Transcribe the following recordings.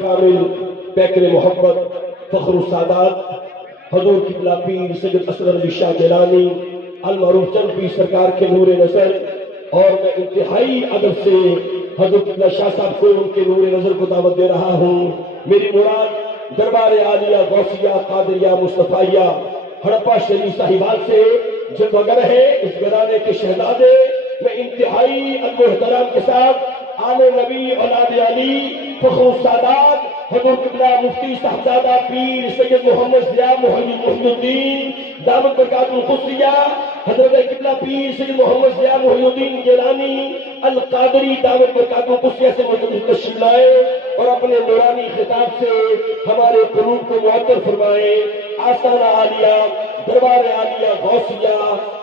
کامل پیکر محمد فخر السادات حضور قبلہ پیر سید اسد علی شاہ گیلانی المعروف چند پیر سرکار کے نور نظر، اور میں انتہائی ادب سے حضرت قبلہ شاہ صاحب کو ان کے نور نظر کو دعوت دے رہا ہوں۔ میری مراد دربار عالیہ غوثیہ قادریہ مصطفیہ ہڑپا شریف صاحبان سے جب وگر ہے اس گھرانے کے شہزادے، میں انتہائی ادب و احترام کے ساتھ آل نبی اولاد علی فخر السادات حضور قبلہ مفتی صاحبزادہ پیر سید محمد ضیاء محی الدین دامت برکات القدسیہ حضرت قبلہ پیر سید محمد ضیاء محی الدین گیلانی القادری دامت برکات القدسیہ سے تشریف لائے اور اپنے نورانی خطاب سے ہمارے قلوب کو معطر فرمائے۔ آستانہ عالیہ دربار عالیہ غوثیہ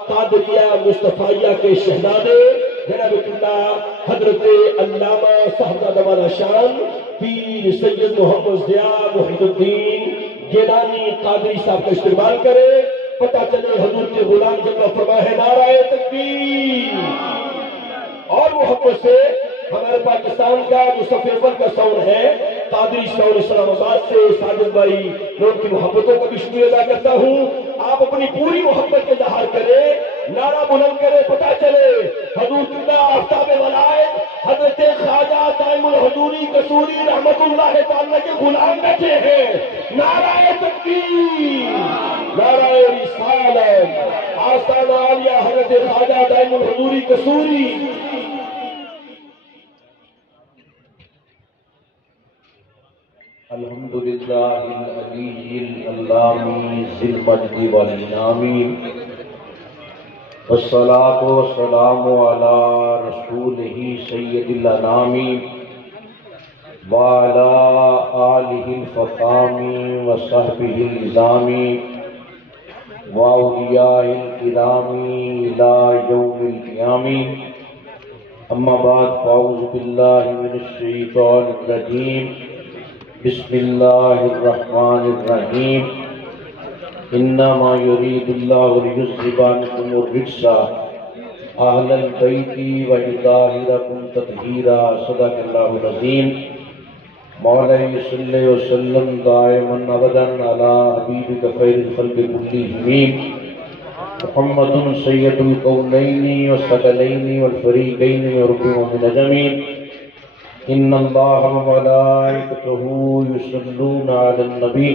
قادریہ مصطفیہ کے شہزادے جناب قبلہ حضرت علامہ صاحبزادہ والا شان پیر سید محمد ضیاء محی الدین گیلانی قادری صاحب کا استقبال کرے۔ پتہ چلے حضور کے غلام جب فرما ہے نعرہ تکبیر، اور محبت سے ہمارے پاکستان کا جو صف اول کا ساؤنڈ ہے قادری ساؤنڈ اسلام آباد سے ساجد بھائی میں ان کی محبتوں کا بھی شکریہ ادا کرتا ہوں۔ آپ اپنی پوری محبت کے اظہار کریں، نعرہ بلند کرے، پتہ چلے حضور قبلہ آفتاب ولایت حضرت خواجہ دائم الحضوری قصوری رحمت اللہ تعالی کے غلام بیٹھے ہیں۔ نعرہ تکبیر، نعرہ رسالت، آستانہ عالیہ حضرت خواجہ دائم الحضوری قصوری۔ الحمدللہ العلی العلامی ذی المجد والانعام، والصلاة والسلام علی رسولہ سید الانام وعلی آلہ الفخام وصحبہ العظام واولیاء الکرام الی یوم القیام۔ اما بعد فاعوذ باللہ من الشیطان الرجیم، بسم اللہ الرحمن الرحیم۔ انما یرید اللہ لیذہب عنکم الرجس اہل البیت ویطہرکم تطہیرا۔ صدق اللہ العظیم۔ مولانا صلی وسلم دائما ابدا علی حبیبک خیر الخلق کلہم محمد سید الکونین والثقلین والفریقین ورب المؤمنین اجمعین۔ ان اللہ وملائکتہ یصلون علی النبی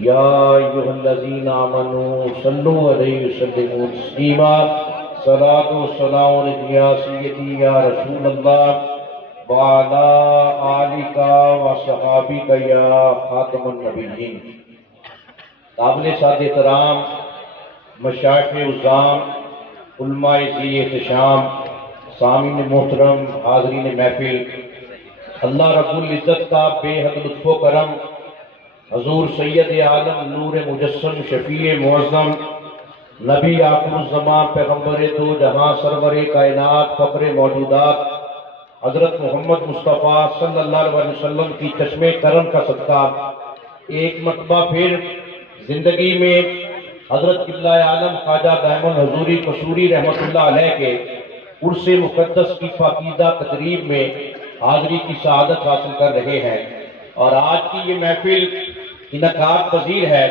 یا ایھا الذین آمنوا صلوا علیہ وسلموا تسلیما۔ صلاۃ و سلام علیک یا سیدی یا رسول اللہ وعلی آلک وصحابک یا خاتم النبیین۔ قابل سعادت احترام مشائخ عظام، علماء ذی احتشام، سامعین محترم، حاضرین محفل، اللہ رب العزت کا بے حد لطف و کرم، حضور سید عالم نور مجسم شفیع معظم نبی آخر الزمان پیغمبر دو جہاں سرور کائنات فخر موجودات حضرت محمد مصطفیٰ صلی اللہ علیہ وسلم کی چشم کرم کا صدقہ ایک مرتبہ پھر زندگی میں حضرت قبلہ عالم خواجہ دائم الحضوری قصوری رحمت اللہ علیہ کے عرس مقدس کی پاکیزہ تقریب میں حاضری کی سعادت حاصل کر رہے ہیں، اور آج کی یہ محفل انعقاد پذیر ہے۔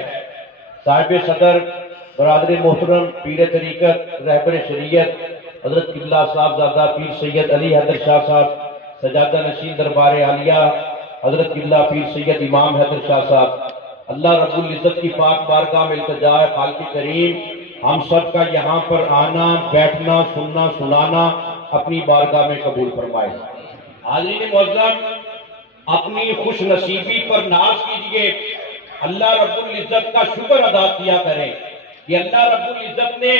صاحب صدر برادر محترم پیر طریقت رہبر شریعت حضرت قبلہ صاحبزادہ پیر سید علی حیدر شاہ صاحب، سجادہ نشین دربار عالیہ حضرت قبلہ پیر سید امام حیدر شاہ صاحب، اللہ رب العزت کی پاک بارگاہ میں التجا ہے خالق کریم ہم سب کا یہاں پر آنا، بیٹھنا، سننا، سنانا اپنی بارگاہ میں قبول فرمائے۔ حاضرین معظم، اپنی خوش نصیبی پر ناز کیجئے، اللہ رب العزت کا شکر ادا کیا کریں کہ اللہ رب العزت نے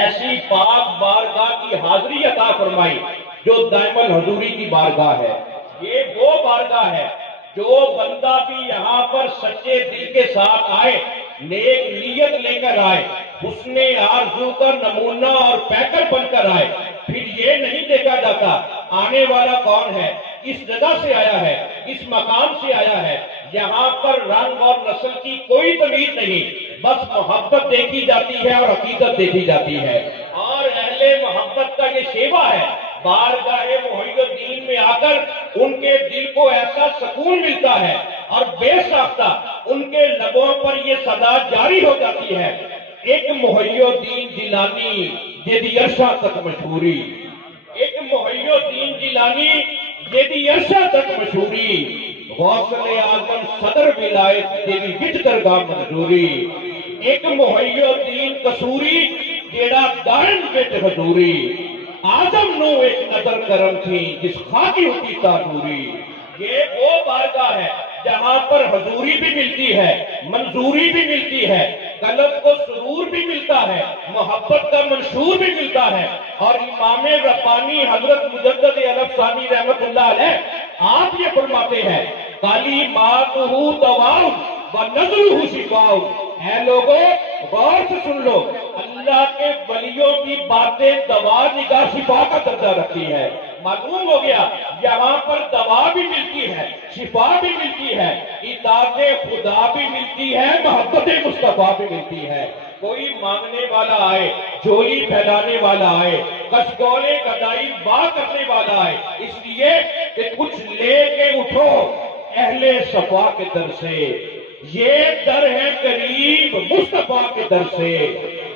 ایسی پاک بارگاہ کی حاضری عطا فرمائی جو دائم الحضوری کی بارگاہ ہے۔ یہ وہ بارگاہ ہے جو بندہ بھی یہاں پر سچے دل کے ساتھ آئے، نیک نیت لے کر آئے، حسن آرزو کا نمونہ اور پیکر بن کر آئے، پھر یہ نہیں دیکھا جاتا آنے والا کون ہے، کس جگہ سے آیا ہے، کس مقام سے آیا ہے۔ یہاں پر رنگ اور نسل کی کوئی تمیز نہیں، بس محبت دیکھی جاتی ہے اور عقیدت دیکھی جاتی ہے، اور اہل محبت کا یہ شیوا ہے بارگاہ محی الدین میں آ کر ان کے دل کو ایسا سکون ملتا ہے اور بے ساختہ ان کے لبوں پر یہ صدا جاری ہو جاتی ہے، ایک محی الدین جیلانی جدی عرصہ تک مشہوری، ایک محی الدین جیلانی جدی عرصہ تک مشہوری، غوث اعظم صدر ولایت جدی وچ درگاہ منظوری، ایک محی الدین قصوری جیڑا دائم وچ حضوری، آزم نو ایک نظر کرم تھی جس خاکی ہوتی تاجوری۔ یہ وہ بارگاہ ہے جہاں پر حضوری بھی ملتی ہے، منظوری بھی ملتی ہے، قلب کو سرور بھی ملتا ہے، محبت کا منشور بھی ملتا ہے۔ اور امام ربانی حضرت مجدد علف ثانی رحمت اللہ علیہ آپ یہ فرماتے ہیں، کالی ماتہ دواؤ و نظرہ شفاؤ۔ اے لوگوں غور سے سن لو، اللہ کے ولیوں کی باتیں دوا نگاہ شفا کا درجہ رکھتی ہے۔ معلوم ہو گیا یہاں پر دوا بھی ملتی ہے، شفا بھی ملتی ہے، اطاعت خدا بھی ملتی ہے، محبت مصطفیٰ بھی ملتی ہے۔ کوئی مانگنے والا آئے، جھولی پھیلانے والا آئے، کشکولے گدائی واہ کرنے والا آئے، اس لیے کہ کچھ لے کے اٹھو اہل صفا کے در سے، یہ در ہے قریب مصطفیٰ کے در سے۔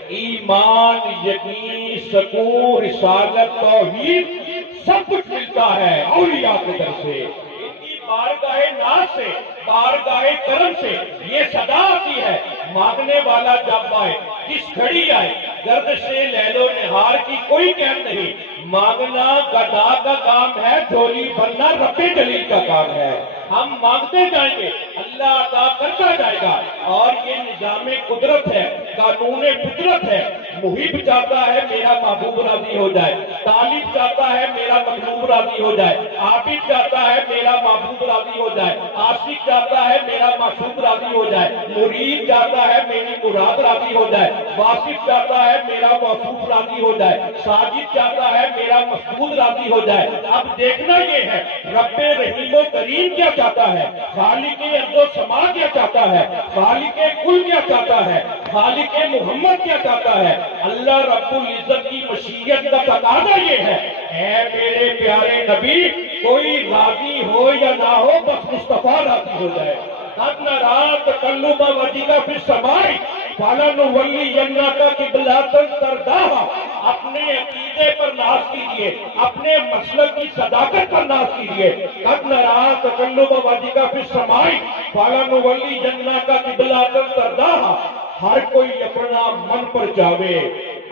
ایمان، یقین، سکون، رسالت، توحید سب کچھ ملتا ہے اولیاء کے در سے۔ ان کی بارگاہ ناز سے، بارگاہ کرم سے یہ صدا آتی ہے، مانگنے والا جب آئے، جس گھڑی آئے، گرد سے لیل و نہار کی کوئی قید نہیں۔ مانگنا گدا کا کام ہے، جھولی بھرنا رب جلیل کا کام ہے۔ ہم مانگتے جائیں گے، اللہ عطا کرتا جائے گا، اور یہ نظام قدرت ہے، قانون فطرت ہے۔ محب چاہتا ہے میرا محبوب راضی ہو جائے، طالب چاہتا ہے میرا مطلوب راضی ہو جائے، عابد چاہتا ہے میرا محبوب راضی ہو جائے، عاشق چاہتا ہے میرا معشوق راضی ہو جائے، مرید چاہتا ہے میری مراد راضی ہو جائے، واصف چاہتا ہے میرا موصوف راضی ہو جائے، ساجد چاہتا ہے میرا مسجود راضی ہو جائے۔ اب دیکھنا یہ ہے رب رحیم و کریم کیا چاہتا ہے، خالق ارض و سما کیا چاہتا ہے، خالق کل کیا چاہتا ہے، خالق محمد کیا چاہتا ہے۔ اللہ رب العزت کی مشیت کا تقاضا یہ ہے، اے میرے پیارے نبی، کوئی راضی ہو یا نہ ہو بس مصطفیٰ راضی ہو جائے۔ قد نری تقلب وجهک فی السماء فلنولینک قبلۃ ترضاها۔ اپنے عقیدے پر ناز کیجئے، اپنے مسلک کی صداقت پر ناز کیجئے۔ قد نری تقلب وجهک فی السماء فلنولینک قبلۃ ترضاها۔ ہر کوئی اپنا من پر جاوے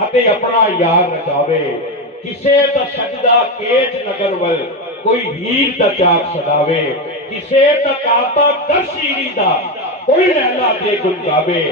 اتے اپنا یار رچاوے، کسے دا سجدہ کیچ نگر ول کوئی ہیر دا چاک سداوے، کسے دا کعبہ در شیری دا کوئی لیلا دے گنجاوے،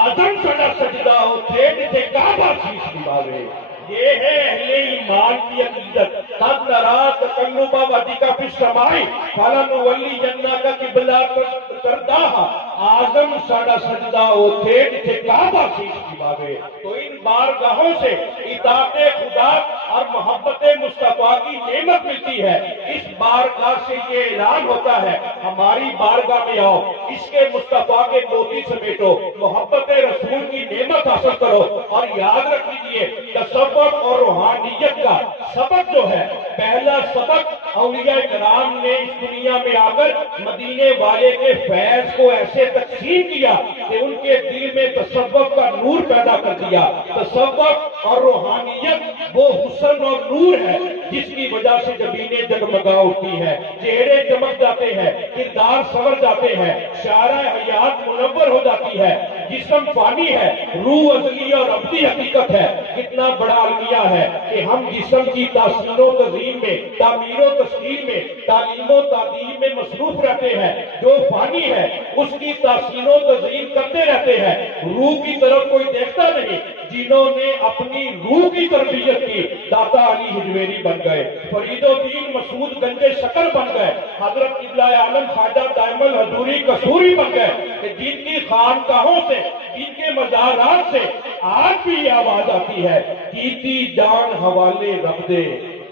آدم سڑا سجدہ ہو تھے جسے کعبہ شیش نباوے۔ یہ ہے اہل ایمان کی عقیدت۔ قد نری تقلب وجهک فی السماء فلنولینک قبلۃ ترضاها۔ آدم ساڑا سجدہ اوتھے جتھے کعبہ شیش نباوے۔ تو ان بارگاہوں سے اطاعت خدا اور محبت مصطفیٰ کی نعمت ملتی ہے۔ اس بارگاہ سے یہ اعلان ہوتا ہے، ہماری بارگاہ میں آؤ، اس کے مصطفیٰ کے موتی سمیٹو، محبت رسول کی نعمت حاصل کرو۔ اور یاد رکھ لیجیے تصوف اور روحانیت کا سبق جو ہے، پہلا سبق اولیاء کرام نے اس دنیا میں آ کر مدینے والے کے فیض کو ایسے تقسیم کیا کہ ان کے دل میں تصوف کا نور پیدا کر دیا۔ تصوف اور روحانیت وہ حسن اور نور ہے جس کی وجہ سے زمینیں جگمگا اٹھتی ہے، چہرے چمک جاتے ہیں، کردار سنور جاتے ہیں، شارع حیات منور ہو جاتی ہے، جسم فانی ہے، روح ازلی اور ابدی حقیقت ہے۔ کتنا بڑا المیہ ہے کہ ہم جسم کی تحسین و تزئین میں، تعمیر و تشکیل میں، تعلیم و تعدیل میں مصروف رہتے ہیں۔ جو فانی ہے اس کی تحسین و تزئین کرتے رہتے ہیں، روح کی طرف کوئی دیکھتا نہیں۔ جنہوں نے اپنی روح کی تربیت کی داتا علی حجویری بن گئے، فرید الدین مسعود گنج شکر بن گئے، حضرت قبلہ عالم خواجہ دائم الحضوری قصوری بن گئے، کہ جن کی خانقاہوں سے، جن کے مزارات سے آج بھی یہ آواز آتی ہے، کیتی جان حوالے رب دے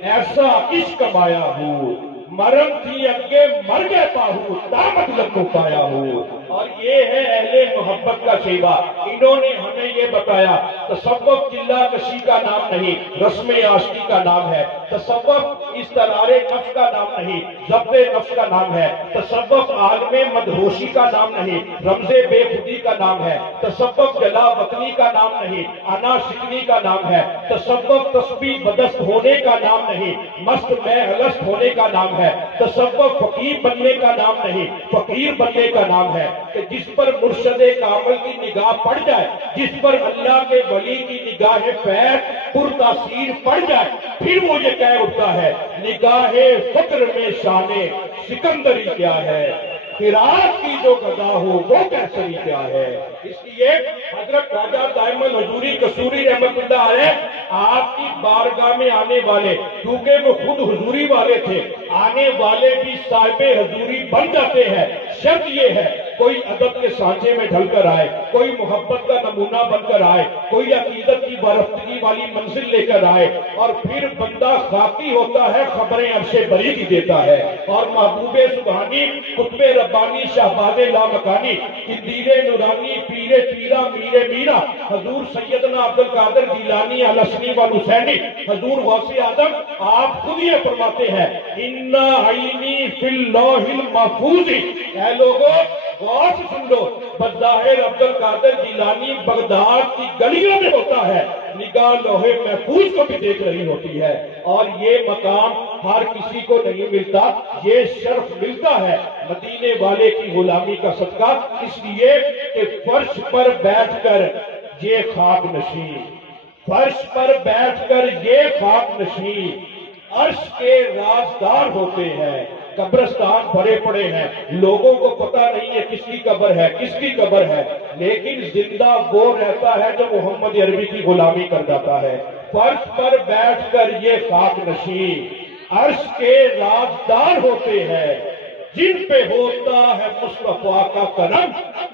ایسا عشق کمایا ہو، مرم تھی اگے مر گئے پاہو دامت لگو پایا ہو۔ اور یہ ہے اہل محبت کا شیوا۔ انہوں نے ہمیں یہ بتایا تصوف چلا کشی کا نام نہیں، رسم عاشقی کا نام ہے۔ تصوف استرار نفس کا نام نہیں، ضبط نفس کا نام ہے۔ تصوف عالم مدہوشی کا نام نہیں، رمز بے خودی کا نام ہے۔ تصوف جلا وطنی کا نام نہیں، انا شکنی کا نام ہے۔ تصوف تسبیح بدست ہونے کا نام نہیں، مست میں الست ہونے کا نام ہے۔ تصوف فقیر بننے کا نام نہیں، فقیر بننے کا نام ہے۔ کہ جس پر مرشد کامل کی نگاہ پڑ جائے، جس پر اللہ کے ولی کی نگاہ پیر پر تاثیر پڑ جائے، پھر وہ یہ کہہ اٹھتا ہے نگاہ فقر میں شان سکندری کیا ہے، فراق کی جو غذا ہو وہ کیسری کیا ہے۔ اس لیے حضرت راجہ دائم الحضوری قصوری رحمت اللہ علیہ آپ کی بارگاہ میں آنے والے، کیونکہ وہ خود حضوری والے تھے، آنے والے بھی صاحب حضوری بن جاتے ہیں۔ شرط یہ ہے کوئی ادب کے سانچے میں ڈھل کر آئے، کوئی محبت کا نمونہ بن کر آئے، کوئی عقیدت کی برفتگی والی منزل لے کر آئے، اور پھر بندہ خاکی ہوتا ہے، خبریں عرش بری کی دیتا ہے، اور محبوب سبحانی، قطب ربانی، شہباز لامکانی، قندیل نورانی، پیر پیرا، میر میرا، حضور سیدنا عبدالقادر گیلانی الحسنی والحسینی، حضور غوث اعظم، آپ خود یہ فرماتے ہیں اِنَّ عَيْنِي فِي اللَّوْحِ الْمَحْفُوظِ۔ اے لوگوں غور سے سن لو، بظاہر عبدالقادر گیلانی بغداد کی گلیوں میں ہوتا ہے، نگاہ لوح محفوظ کو بھی دیکھ رہی ہوتی ہے، اور یہ مقام ہر کسی کو نہیں ملتا، یہ شرف ملتا ہے مدینے والے کی غلامی کا صدقہ، اس لیے کہ فرش پر بیٹھ کر یہ خاک نشین، فرش پر بیٹھ کر یہ خاک نشین عرش کے رازدار ہوتے ہیں۔ قبرستان بھرے پڑے ہیں، لوگوں کو پتہ نہیں ہے کس کی قبر ہے، کس کی قبر ہے، لیکن زندہ وہ رہتا ہے جو محمد عربی کی غلامی کر جاتا ہے۔ فرش پر بیٹھ کر یہ خاک نشین عرش کے رازدار ہوتے ہیں، جن پہ ہوتا ہے مصطفیٰ کا کرم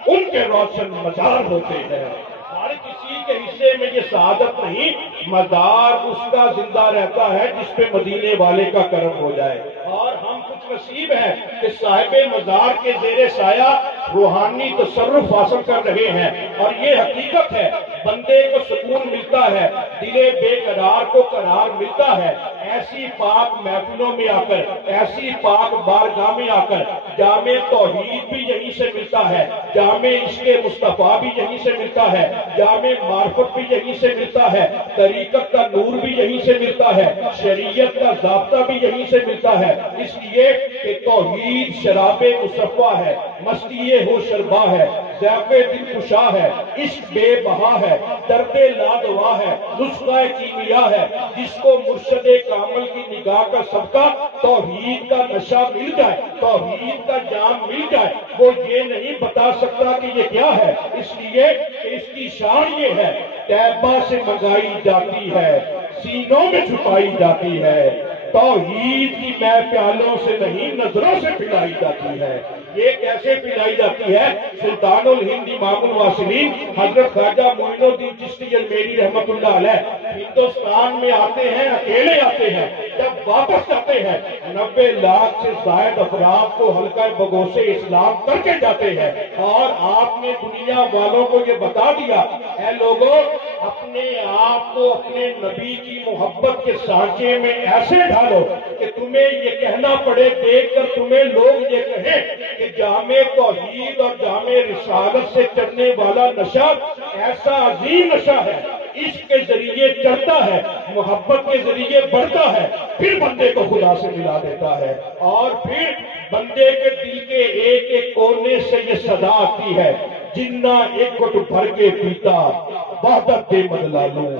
ان کے روشن مزار ہوتے ہیں۔ ہر کسی کے حصے میں یہ سعادت نہیں، مزار اس کا زندہ رہتا ہے جس پہ مدینے والے کا کرم ہو جائے، اور ہم کچھ نصیب ہیں کہ صاحب مزار کے زیر سایہ روحانی تصرف حاصل کر رہے ہیں، اور یہ حقیقت ہے بندے کو سکون ملتا ہے، دل بے قرار کو قرار ملتا ہے ایسی پاک محفلوں میں آ کر، ایسی پاک بارگاہ میں آ کر۔ جامع توحید بھی یہیں سے ملتا ہے، جامع عشق مصطفیٰ بھی یہیں سے ملتا ہے، جامع معرفت بھی یہیں سے ملتا ہے، طریقت کا نور بھی یہیں سے ملتا ہے، شریعت کا ضابطہ بھی یہیں سے ملتا ہے، اس لیے کہ توحید شراب مصفا ہے، مستی ہو شربا ہے، ذیف دل خوشا ہے، عشق بے بہا ہے، درد لادوا ہے، نسخہ کیمیا ہے۔ جس کو مرشد کامل کی نگاہ کا صدقہ توحید کا نشہ مل جائے، توحید کا جام مل جائے، وہ یہ نہیں بتا سکتا کہ یہ کیا ہے، اس لیے کہ اس کی شان یہ ہے طیبہ سے منگائی جاتی ہے، سینوں میں چھپائی جاتی ہے، توحید کی میں پیالوں سے نہیں نظروں سے پلائی جاتی ہے۔ یہ کیسے پلائی جاتی ہے؟ سلطان الہند امام الواصلین حضرت خواجہ معین الدین چشتی اجمیری رحمت اللہ علیہ ہندوستان میں آتے ہیں، اکیلے آتے ہیں، جب واپس جاتے ہیں 90 لاکھ سے زائد افراد کو حلقہ بگوش اسلام کر کے جاتے ہیں، اور آپ نے دنیا والوں کو یہ بتا دیا اے لوگوں اپنے آپ کو اپنے نبی کی محبت کے سانچے میں ایسے ڈھالو کہ تمہیں یہ کہنا پڑے، دیکھ کر تمہیں لوگ یہ کہیں کہ جامع توحید اور جامع رسالت سے چڑھنے والا نشہ ایسا عظیم نشہ ہے، عشق کے ذریعے چڑھتا ہے، محبت کے ذریعے بڑھتا ہے، پھر بندے کو خدا سے ملا دیتا ہے، اور پھر بندے کے دل کے ایک ایک کونے سے یہ صدا آتی ہے جنہ ایک گھٹ بھر کے پیتا وحدت دے مدلالوں،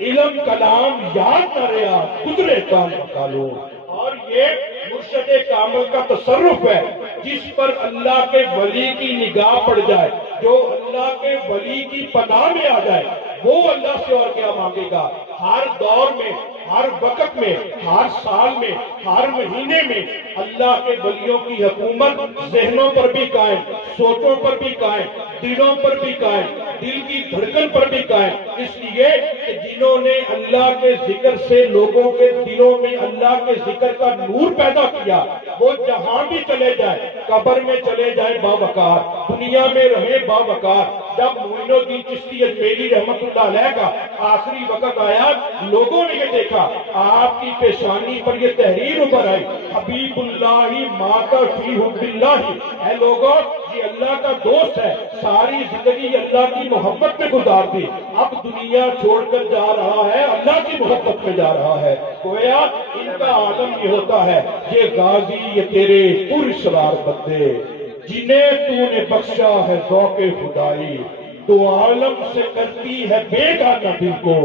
علم کلام یاد نہ رہا گزرے کام مکالوں۔ اور یہ مرشد کامل کا تصرف ہے جس پر اللہ کے ولی کی نگاہ پڑ جائے، جو اللہ کے ولی کی پناہ میں آ جائے، وہ اللہ سے اور کیا مانگے گا۔ ہر دور میں، ہر وقت میں، ہر سال میں، ہر مہینے میں اللہ کے ولیوں کی حکومت ذہنوں پر بھی قائم، سوچوں پر بھی قائم، دلوں پر بھی قائم، دل کی دھڑکن پر بھی قائم، اس لیے کہ جنہوں نے اللہ کے ذکر سے لوگوں کے دلوں میں اللہ کے ذکر کا نور پیدا کیا، وہ جہاں بھی چلے جائیں، قبر میں چلے جائیں باوقار، دنیا میں رہیں باوقار، جب معین الدین چشتی اجمیری رحمت اللہ علیہ کا آخری وقت آیا، لوگوں نے یہ دیکھا، آپ کی پیشانی پر یہ تحریر ابھر آئی، حبیب اللہ مات فی حب اللہ، اے لوگوں یہ اللہ کا دوست ہے، ساری زندگی اللہ کی محبت میں گزار دی، اب دنیا چھوڑ کر جا رہا ہے، اللہ کی محبت میں جا رہا ہے۔ گویا ان کا عالم یہ ہوتا ہے، یہ غازی یہ تیرے پراسرار بندے جنہیں تو نے بخشا ہے ذوق خدائی، تو عالم سے کرتی ہے بے گانہ دل کو،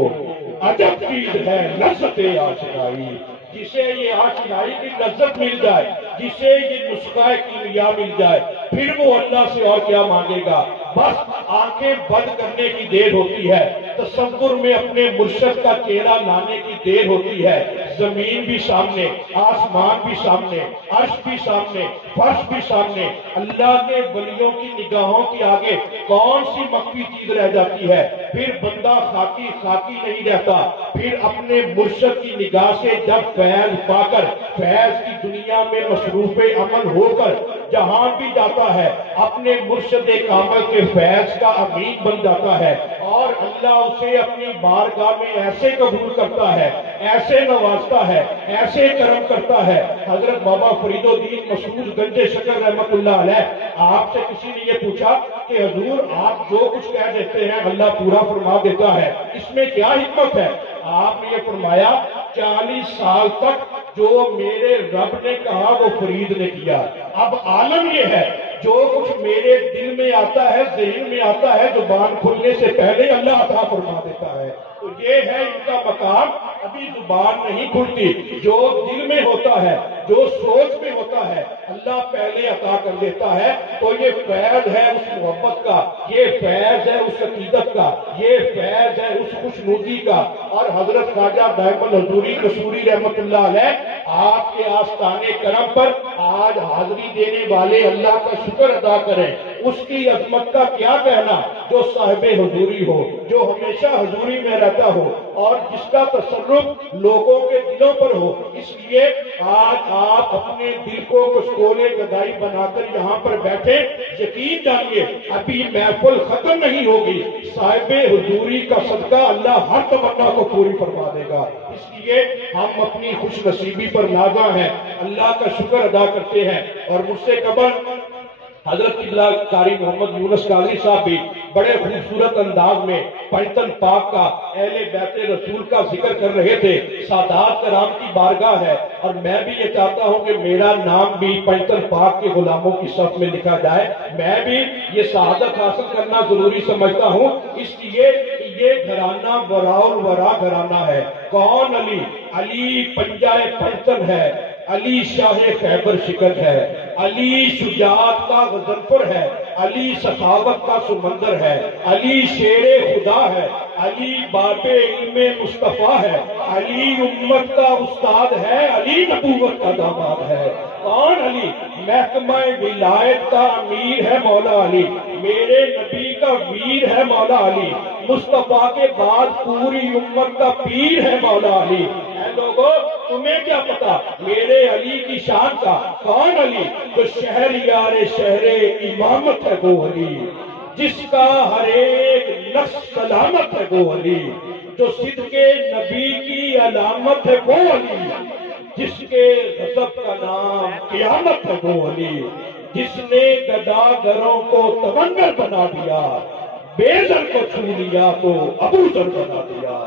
عجب چیز ہے لذت آشنائی۔ جسے یہ آشنائی کی لذت مل جائے، جسے یہ نسخہ کیمیا مل جائے، پھر وہ اللہ سے اور کیا مانگے گا؟ بس آنکھیں بند کرنے کی دیر ہوتی ہے، تصور میں اپنے مرشد کا چہرہ لانے کی دیر ہوتی ہے۔ زمین بھی سامنے، آسمان بھی سامنے، عرش بھی سامنے، فرش بھی سامنے، اللہ کے ولیوں کی نگاہوں کے آگے کون سی مخفی چیز رہ جاتی ہے؟ پھر بندہ خاکی خاکی نہیں رہتا، پھر اپنے مرشد کی نگاہ سے جب فیض پا کر فیض کی دنیا میں مصروف عمل ہو کر جہاں بھی جاتا ہے، اپنے مرشد کامل کے فیض کا امین بن جاتا ہے، اور اللہ اسے اپنی بارگاہ میں ایسے قبول کرتا ہے، ایسے نوازتا ہے، ایسے کرم کرتا ہے۔ حضرت بابا فرید الدین مسعود گنج شکر رحمت اللہ علیہ، آپ سے کسی نے یہ پوچھا کہ حضور آپ جو کچھ کہہ دیتے ہیں اللہ پورا فرما دیتا ہے، اس میں کیا حکمت ہے؟ آپ نے یہ فرمایا 40 سال تک جو میرے رب نے کہا وہ فرید نے کیا، اب عالم یہ ہے جو کچھ میرے دل میں آتا ہے، ذہن میں آتا ہے، زبان کھلنے سے پہلے اللہ عطا فرما دیتا ہے۔ تو یہ ہے ان کا مقام، ابھی زبان نہیں کھلتی، جو دل میں ہوتا ہے، جو سوچ میں ہوتا ہے، اللہ پہلے عطا کر دیتا ہے۔ تو یہ فیض ہے اس محبت کا، یہ فیض ہے اس عقیدت کا، یہ فیض ہے اس خوشنودی کا۔ اور حضرت خواجہ دائم الحضوری قصوری رحمت اللہ علیہ، آپ کے آستانے کرم پر آج حاضری دینے والے اللہ کا شکر ادا کریں۔ اس کی عظمت کا کیا کہنا جو صاحب حضوری ہو، جو ہمیشہ حضوری میں رہتا ہو، اور جس کا تصرف لوگوں کے دلوں پر ہو۔ اس لیے آج آپ اپنے دل کو کشکولے گدائی بنا کر یہاں پر بیٹھے، یقین جانیے ابھی محفل ختم نہیں ہوگی، صاحب حضوری کا صدقہ اللہ ہر تمنا کو پوری فرما دے گا۔ اس لیے ہم اپنی خوش نصیبی پر نازاں ہیں، اللہ کا شکر ادا کرتے ہیں۔ اور مجھ سے قبل حضرت قبلہ قاری محمد یونس قادری صاحب بھی بڑے خوبصورت انداز میں پنجتن پاک کا، اہل بیت رسول کا ذکر کر رہے تھے۔ سادات کرام کی بارگاہ ہے، اور میں بھی یہ چاہتا ہوں کہ میرا نام بھی پنجتن پاک کے غلاموں کی صف میں لکھا جائے۔ میں بھی یہ سعادت حاصل کرنا ضروری سمجھتا ہوں، اس لیے یہ گھرانہ وراء الورا گھرانہ ہے۔ کون علی؟ علی پنجائے پنجتن ہے، علی شاہ خیبر شکن ہے، علی شجاعت کا غضنفر ہے، علی سخاوت کا سمندر ہے، علی شیر خدا ہے، علی باب علم مصطفیٰ ہے، علی امت کا استاد ہے، علی نبوت کا داماد ہے۔ کون علی؟ محکمہ ولایت کا امیر ہے مولا علی، میرے نبی کا ویر ہے مولا علی، مصطفیٰ کے بعد پوری امت کا پیر ہے مولا علی۔ اے لوگوں تمہیں کیا پتا میرے علی کی شان کا؟ کون علی؟ جو شہر یار شہر امامت ہے وہ علی، جس کا ہر ایک نفس سلامت ہے وہ علی، جو صدق نبی کی علامت ہے وہ علی، جس کے غضب کا نام قیامت ہے وہ علی، جس نے گداگروں کو تمنگر بنا دیا، بے زر کو چھو لیا تو ابو ذر بنا دیا۔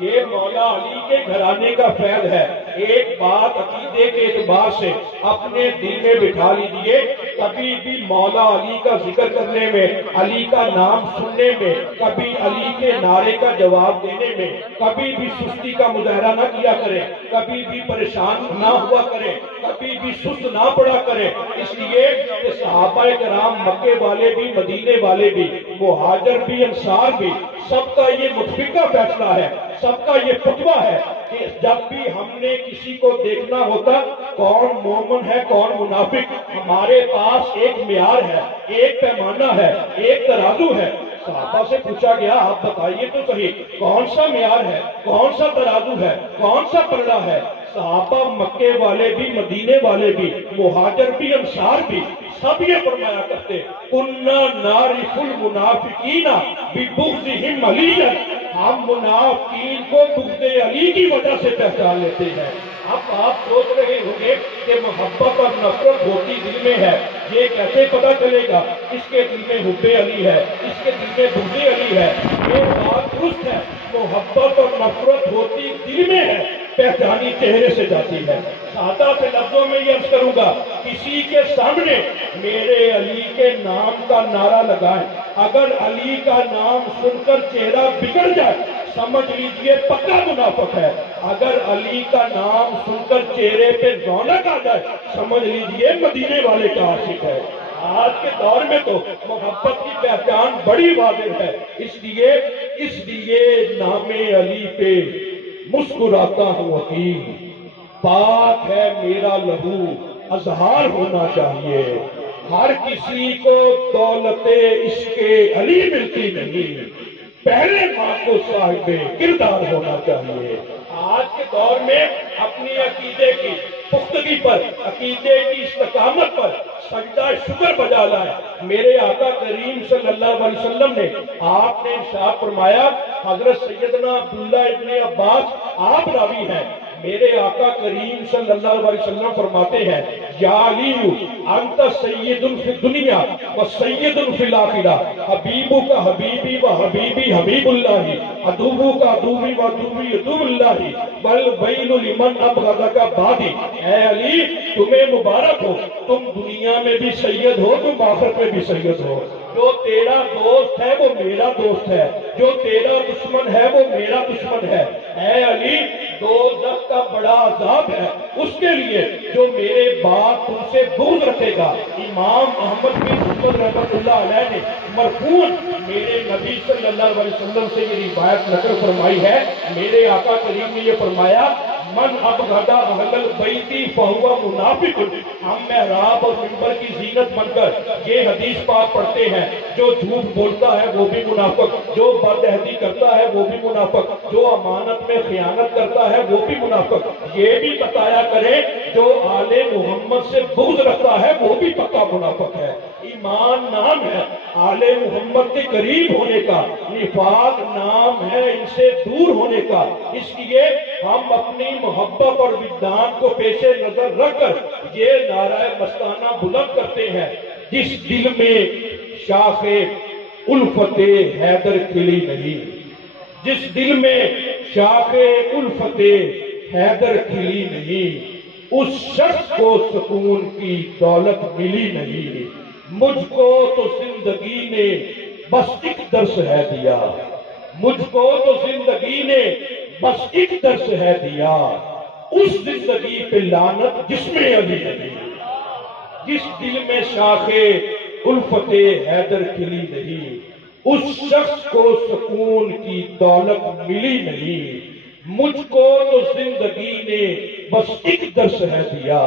یہ مولا علی کے گھرانے کا فیض ہے۔ ایک بات عقیدے کے اعتبار سے اپنے دل میں بٹھا لیجیے، کبھی بھی مولا علی کا ذکر کرنے میں، علی کا نام سننے میں، کبھی علی کے نعرے کا جواب دینے میں کبھی بھی سستی کا مظاہرہ نہ کیا کریں، کبھی بھی پریشان نہ ہوا کریں، کبھی بھی سست نہ پڑا کریں۔ اس لیے کہ صحابہ کرام مکے والے بھی، مدینے والے بھی، مہاجر بھی، انصار بھی، سب کا یہ متفقہ فیصلہ ہے، سب کا یہ فتویٰ ہے کہ جب بھی ہم نے کسی کو دیکھنا ہوتا کون مومن ہے کون منافق، ہمارے پاس ایک معیار ہے، ایک پیمانہ ہے، ایک ترازو ہے۔ صحابہ سے پوچھا گیا آپ بتائیے تو صحیح کون سا معیار ہے، کون سا ترازو ہے، کون سا پلڑا ہے؟ صحابہ مکے والے بھی، مدینے والے بھی، مہاجر بھی، انصار بھی، سب یہ فرمایا کرتے کُنَّا نَعْرِفُ الْمُنَافِقِينَ بِبُغْضِهِمْ عَلِيًّا، ہم منافقین کو بغض علی کی وجہ سے پہچان لیتے ہیں۔ اب آپ سوچ رہے ہوں گے کہ محبت اور نفرت ہوتی دل میں ہے، یہ کیسے پتا چلے گا؟ اس کے دل میں حب علی ہے، اس کے دل میں بغض علی ہے۔ یہ بات درست ہے، محبت اور نفرت ہوتی دل میں ہے، پہچانی چہرے سے جاتی ہے۔ سادہ سے لفظوں میں یہ عرض کروں گا، کسی کے سامنے میرے علی کے نام کا نعرہ لگائیں، اگر علی کا نام سن کر چہرہ بگڑ جائے سمجھ لیجئے پکا منافق ہے، اگر علی کا نام سن کر چہرے پہ رونق آ جائے سمجھ لیجئے مدینے والے کا عاشق ہے۔ آج کے دور میں تو محبت کی پہچان بڑی واضح ہے، اس لیے نام علی پہ مسکراتا ہوں حکیم، پاک ہے میرا لہو اظہار ہونا چاہیے، ہر کسی کو دولت عشق علی ملتی نہیں، پہلے ماں کو صاحب کردار ہونا چاہیے۔ آج کے دور میں اپنی عقیدے کی پختگی پر، عقیدے کی استقامت پر سجدہ شکر بجا لائے۔ میرے آقا کریم صلی اللہ علیہ وسلم نے آپ نے ارشاد فرمایا، حضرت سیدنا عبداللہ ابن عباس آپ راوی ہیں، میرے آقا کریم صلی اللہ علیہ وسلم فرماتے ہیں، یا علی انت سید فی الدنیا و سید فی الاخرہ، حبیبو کا حبیبی و حبیبی حبیب اللہ، عدوو کا عدوی و عدوی عدو اللہ، بل ویل لمن ابغضک بعدی۔ اے علی تمہیں مبارک ہو، تم دنیا میں بھی سید ہو، تم آخرت میں بھی سید ہو۔ جو تیرا دوست ہے وہ میرا دوست ہے، جو تیرا دشمن ہے وہ میرا دشمن ہے۔ اے علی دوزخ کا بڑا عذاب ہے اس کے لیے جو میرے بعد تم سے بغض رکھے گا۔ امام احمد بن حنبل رحمۃ اللہ علیہ نے مرفوعاً میرے نبی صلی اللہ علیہ وسلم سے یہ روایت نقل فرمائی ہے، میرے آقا کریم نے یہ فرمایا، من ابغض اہل البیت فہو منافق۔ ہم محراب اور منبر کی زینت بن کر یہ حدیث پاک پڑھتے ہیں، جو جھوٹ بولتا ہے وہ بھی منافق، جو بدعہدی کرتا ہے وہ بھی منافق، جو امانت میں خیانت کرتا ہے وہ بھی منافق۔ یہ بھی بتایا کرے جو آل محمد سے بغض رکھتا ہے وہ بھی پکا منافق ہے۔ ایمان نام ہے آل محمد کے قریب ہونے کا، نفاق نام ہے ان سے دور ہونے کا۔ اس لیے ہم اپنی محبت اور وجدان کو پیش نظر رکھ کر یہ نعرہ مستانہ بلند کرتے ہیں، جس دل میں شاخ الفت حیدر کھلی نہیں، جس دل میں شاخ الفت حیدر کھلی نہیں، اس شخص کو سکون کی دولت ملی نہیں۔ مجھ کو تو زندگی نے بس ایک درس ہے دیا، مجھ کو تو زندگی نے بس ایک درس ہے دیا، اس زندگی پہ لعنت جس میں علی نہیں، جس دل میں شاخ الفت حیدر کھلی نہیں، اس شخص کو سکون کی دولت ملی نہیں۔ مجھ کو تو زندگی نے بس ایک درس ہے دیا،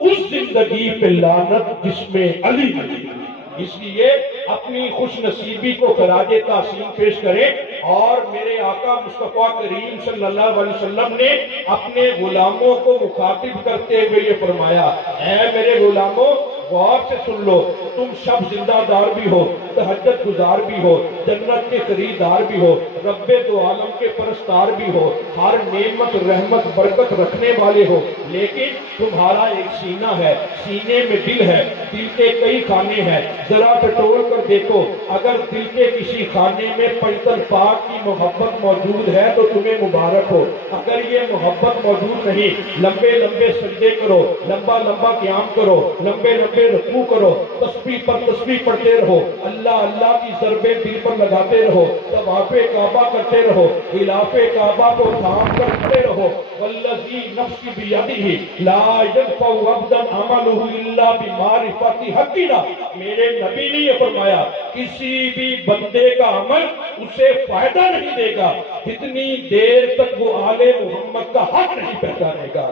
اس زندگی پہ لعنت جس میں علی نہیں۔ اس لیے اپنی خوش نصیبی کو خراج تحسین پیش کریں، اور میرے آقا مصطفیٰ کریم صلی اللہ علیہ وسلم نے اپنے غلاموں کو مخاطب کرتے ہوئے یہ فرمایا، اے میرے غلاموں غور سے سن لو، تم شب زندہ دار بھی ہو، تہجد گزار بھی ہو، جنت کے خریدار بھی ہو، رب دو عالم کے پرستار بھی ہو، ہر نعمت رحمت برکت رکھنے والے ہو، لیکن تمہارا ایک سینہ ہے، سینے میں دل ہے، دل کے کئی خانے ہیں، ذرا ٹٹول کر دیکھو، اگر دل کے کسی خانے میں پنجتن پاک کی محبت موجود ہے تو تمہیں مبارک ہو، اگر یہ محبت موجود نہیں، لمبے لمبے سجدے کرو، لمبا لمبا قیام کرو، لمبے لمبے رکوع کرو، تسبیح پر تسبیح پڑھتے رہو، اللہ اللہ کی ضربیں دل پر لگاتے رہو، طواف کعبہ کرتے رہو، غلاف کعبہ کو تھام کر کھڑے رہو، والذی نفسی بیدہ لا ينفع عبدا عملہ الا بمعرفت حقنا۔ میرے نبی نے یہ فرمایا کسی بھی بندے کا عمل اسے فائدہ نہیں دے گا جتنی دیر تک وہ آل محمد کا حق نہیں پہچانے گا۔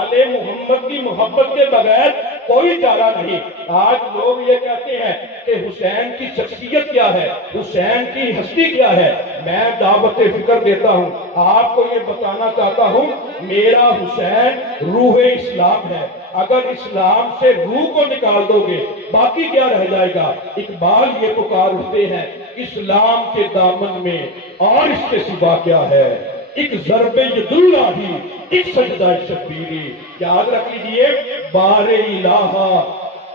آل محمد کی محبت کے بغیر کوئی چارہ نہیں۔ آج لوگ یہ کہتے ہیں کہ حسین کی شخصیت کیا ہے، حسین کی ہستی کیا ہے۔ میں دعوت فکر دیتا ہوں، آپ کو یہ بتانا چاہتا ہوں میرا حسین روح اسلام ہے۔ اگر اسلام سے روح کو نکال دو گے باقی کیا رہ جائے گا؟ اقبال یہ پکار اٹھتے ہیں اسلام کے دامن میں اور اس کے سوا کیا ہے، ایک ضرب ید اللہ ہی ایک سجدہ شبیری۔ یاد رکھ لیجئے بار الہ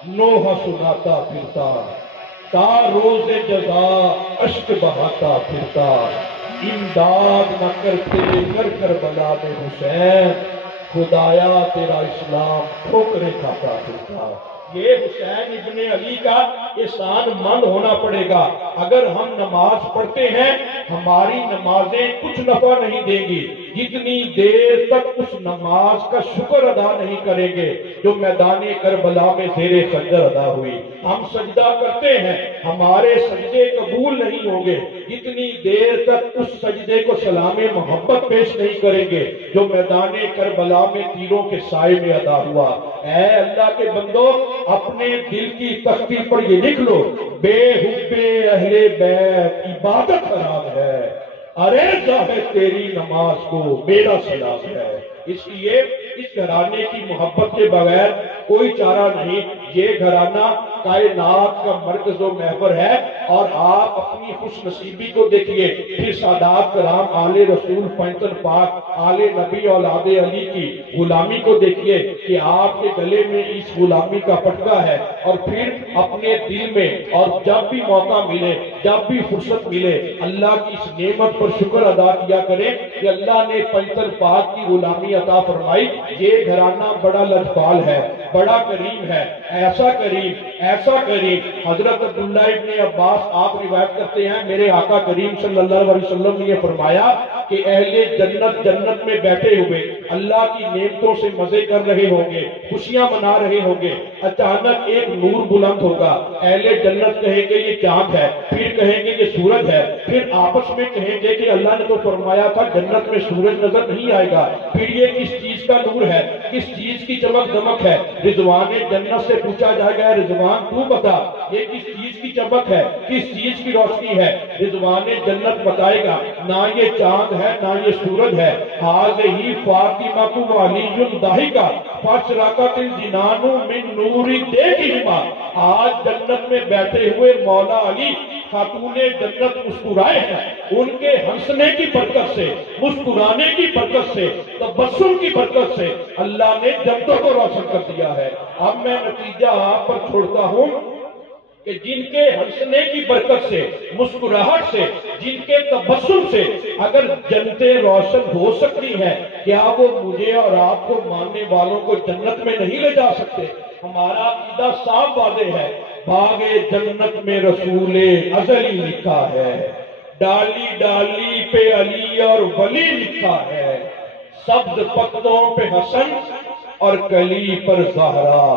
نوح سناتا پھرتا، تا روز جزا اشک بہاتا پھرتا، امداد نہ کرتے کر کربلا میں حسین، خدایا تیرا اسلام ٹھوکریں کھاتا پھرتا۔ یہ حسین ابن علی کا احسان مند ہونا پڑے گا۔ اگر ہم نماز پڑھتے ہیں ہماری نمازیں کچھ نفع نہیں دیں گی جتنی دیر تک اس نماز کا شکر ادا نہیں کریں گے جو میدان کربلا میں زیر خنجر ادا ہوئی۔ ہم سجدہ کرتے ہیں ہمارے سجدے قبول نہیں ہوں گے جتنی دیر تک اس سجدے کو سلام محبت پیش نہیں کریں گے جو میدان کربلا میں تیروں کے سائے میں ادا ہوا۔ اے اللہ کے بندو اپنے دل کی تختی پر یہ لکھ لو بے حب اہل بیت عبادت حرام ہے، ارے ظاہر تیری نماز کو میرا سلام ہے۔ اس لیے اس گھرانے کی محبت کے بغیر کوئی چارہ نہیں۔ یہ گھرانہ کائنات کا مرکز و محور ہے اور آپ اپنی خوش نصیبی کو دیکھیے، پھر سادات کرام آل رسول پنجتن پاک آل نبی اولاد علی کی غلامی کو دیکھیے کہ آپ کے گلے میں اس غلامی کا پٹکا ہے، اور پھر اپنے دل میں اور جب بھی موقع ملے جب بھی فرصت ملے اللہ کی اس نعمت پر شکر ادا کیا کریں کہ اللہ نے پنجتن پاک کی غلامی عطا فرمائی۔ یہ گھرانہ بڑا لجپال ہے، بڑا کریم ہے، ایسا کریم حضرت عبداللہ ابن عباس آپ روایت کرتے ہیں میرے آقا کریم صلی اللہ علیہ وسلم نے یہ فرمایا کہ اہل جنت جنت میں بیٹھے ہوئے اللہ کی نعمتوں سے مزے کر رہے ہوں گے، خوشیاں منا رہے ہوں گے، اچانک ایک نور بلند ہوگا، اہل جنت کہیں گے یہ چاند ہے، پھر کہیں گے یہ سورج ہے، پھر آپس میں کہیں گے کہ اللہ نے تو فرمایا تھا جنت میں سورج نظر نہیں آئے گا، پھر یہ کس چیز کا نور ہے، کس چیز کی چمک دمک ہے؟ رضوان جنت سے پوچھا جائے گا رضوان تو بتا یہ کس چیز کی چمک ہے، کس چیز کی روشنی ہے؟ رضوان جنت بتائے گا نہ یہ چاند ہے نہ یہ سورج ہے، ہی فاطمہ کو علی ضاحکہ فاشرقت الجنان من نور دیکھہما۔ آج جنت میں بیٹھے ہوئے مولا علی خاتون جنت مسکرائے ہیں، ان کے ہنسنے کی برکت سے، مسکرانے کی برکت سے، تبسم کی برکت سے اللہ نے جنتوں کو روشن کر دیا ہے۔ اب میں نتیجہ آپ پر چھوڑتا ہوں کہ جن کے ہنسنے کی برکت سے، مسکراہٹ سے، جن کے تبسم سے اگر جنتیں روشن ہو سکتی ہیں، کیا وہ مجھے اور آپ کو ماننے والوں کو جنت میں نہیں لے جا سکتے؟ ہمارا عقیدہ صاف واضح ہے، باغ جنت میں رسول ازلی لکھا ہے، ڈالی ڈالی پہ علی اور ولی لکھا ہے، سبز پتوں پہ حسن اور کلی پر زہرا،